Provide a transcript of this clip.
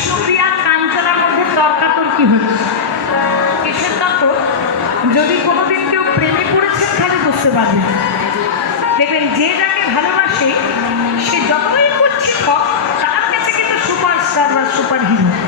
বিষ্ণুপ্রিয়া কাঞ্চনার মধ্যে তর্কাতর্কি হচ্ছে। কিসের তর্ক? যদি কোনোদিন কেউ প্রেমে পড়েছেন তাহলে বুঝতে পারবেন। দেখবেন যে যাকে ভালোবাসে সে যতই কুচ্ছিত হোক তার কাছে কিন্তু সুপারস্টার বা সুপার হিরো।